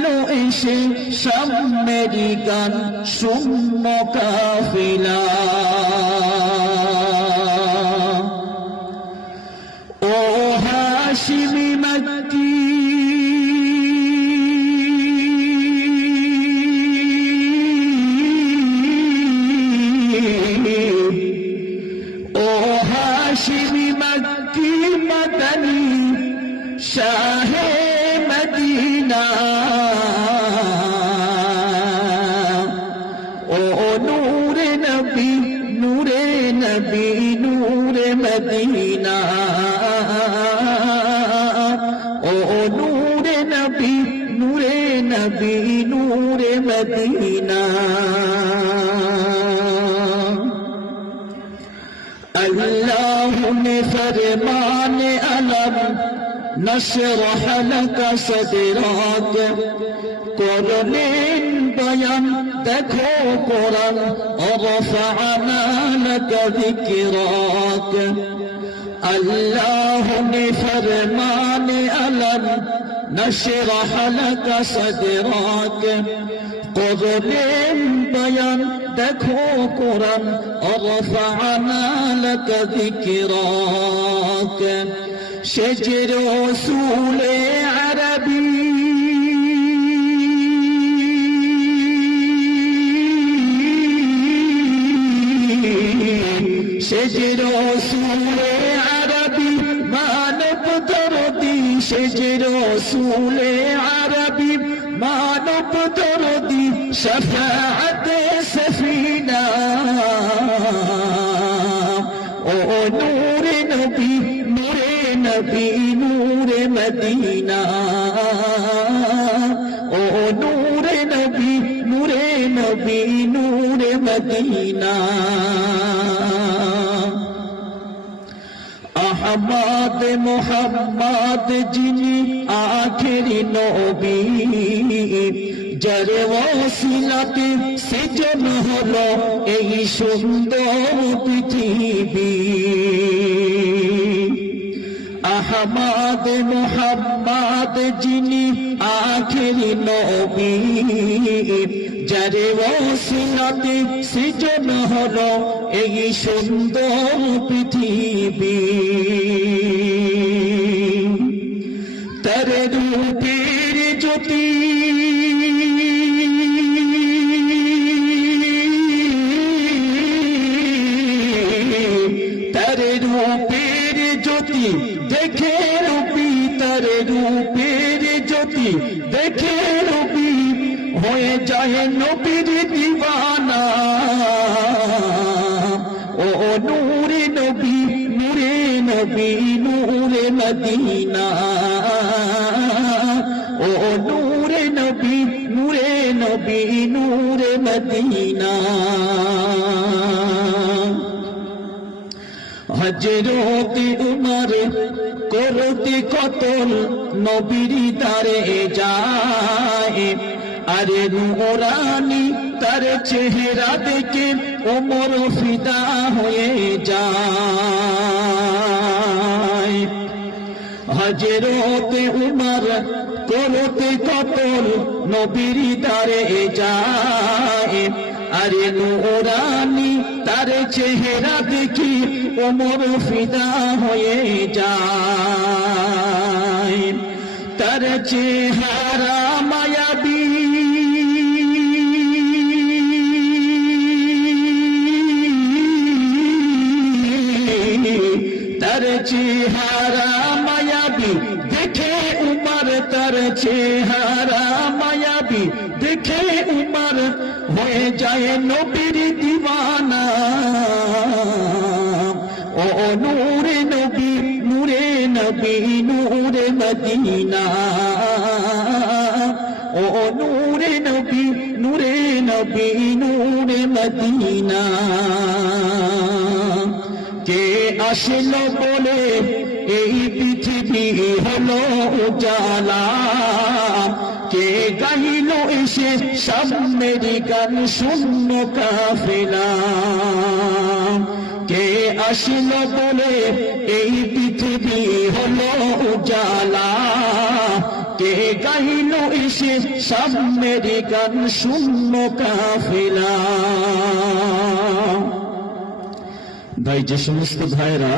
গাইল এসে সামনেরই গান শূন্য কাফেলা। ও হাশিমি মক্কি हाशिमी मक्की मदनी शाहे मदीना। ओ नूरे नबी नूरे नबी नूरे मदीना। ओ नूरे नबी नूरे नबी नूरे मदीना। अल्लाह ने फरमाने अलम नशरह लका सदरक करनेन बयान देखो कुरान और रफअना लका ज़िक्रक। अल्लाह ने फरमाने अलम नशरह लका सदरक करनेन बयान देखो कुरान और रफअना लका ज़िक्रक। शेजे रसूले अरबी शेजे रसूले अरबी मानव दर्दी। शेजे रसूले अरबी मानव दर्दी शफाअत सफीना। ओ नूरे नबी नूरे नबी नूरे मदीना। ओ नूरे नबी नूरे नबी नूरे मदीना। अहमद मोहम्मद जिनी आखिरी नबी যারে ওসিলাতে সৃজন হলো এই সুন্দর পৃথিবী। আহমদ মোহাম্মদ যিনি আখেরি নবী যারে ওসিলাতে সৃজন হলো এই সুন্দর পৃথিবী। তার রূপের জ্যোতি रूपेर ज्योति देखे रूपी तारे रूपेर ज्योति देखे रूपी होए जाए नबीर दीवाना। ओ नूरे नबी नूरे नबी नूरे मदीना। ओ नूरे नबी नूरे नबी नूरे मदीना। হযরত উমর করতে কতল নবীর দারে যায়। আরে নূরানি তার চেহারা দেখে ওমর ফিদা হয়ে যায়। হযরত উমর করতে কতল নবীর দারে যায়। আরে নূরানি তার চেহারা দেখি ওমর ফিদা হয়ে যায়। তার চেহারা মায়াবী তার চেহারা মায়াবী দেখে উমর তার চেহারা মায়াবী দেখে উমর হয়ে যায় নবীর দিওয়ানা। ও নূরে নবী নূরে নবী নূরে মদিনা। ও নূরে নবী নূরে নবী নূরে মদিনা। কে আসলো বলে এই পৃথিবী হলো উজালা। কে গাইল এসে সামনের গান শূন্য কাফেলা। কে আসলো বলে এই পৃথিবী হলো উজালা। কে গাইল এসে সামনের গান শূন্য কাফেলা। ভাই, যে সমস্ত ভাইরা